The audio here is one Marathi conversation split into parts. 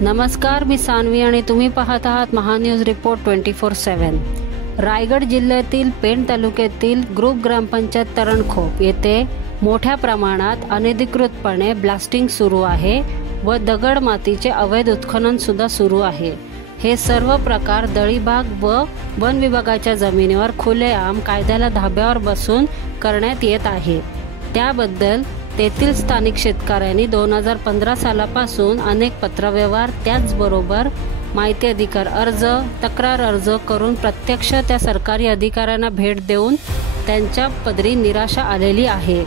नमस्कार, मी सानवी आणि तुम्ही पाहत आहात महान्यूज रिपोर्ट 24/7। रायगड जिल्ह्यातील पेण तालुक्यातील ग्रुप ग्रामपंचायत तरणखोप येथे मोठ्या प्रमाणात अनधिकृतपणे ब्लास्टिंग सुरू आहे व दगड मातीचे अवैध उत्खनन सुद्धा सुरू आहे। हे सर्व प्रकार दळीभाग व वन विभागाच्या जमिनीवर खुलेआम कायद्याला धाब्यावर बसून करण्यात येत आहे। त्याबद्दल तेथील स्थानिक शेतकऱ्यांनी 2015 सालापासून अनेक पत्रव्यवहार त्याचबरोबर माहिती अधिकार अर्ज, तक्रार अर्ज करून प्रत्यक्ष त्या सरकारी अधिकाऱ्यांना भेट देऊन त्यांच्या पदरी निराशा आलेली आहे।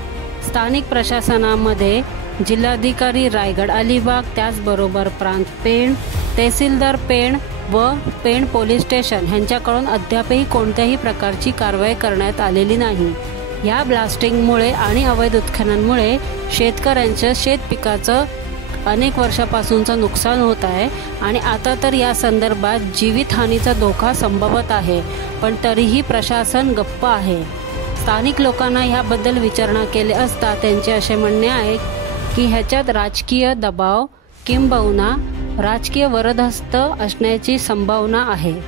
स्थानिक प्रशासनामध्ये जिल्हाधिकारी रायगड अलिबाग, त्याचबरोबर प्रांत पेण, तहसीलदार पेण व पेण पोलीस स्टेशन यांच्याकडून अद्यापही कोणत्याही प्रकारची कारवाई करण्यात आलेली नाही। या ब्लास्टिंगमुळे आणि अवैध उत्खननामुळे शेतकऱ्यांच्या शेत पिकाचं अनेक वर्षापासूनचं नुकसान होत आहे आणि आता तर या संदर्भात जीवितहानीचा धोका संभवत आहे, पण तरीही प्रशासन गप्प आहे। स्थानिक लोकांना याबद्दल विचारणा केली असता त्यांचे असे म्हणणे आहे की ह्याच्यात राजकीय दबाव किंबहुना राजकीय वरदहस्त असण्याची संभावना आहे।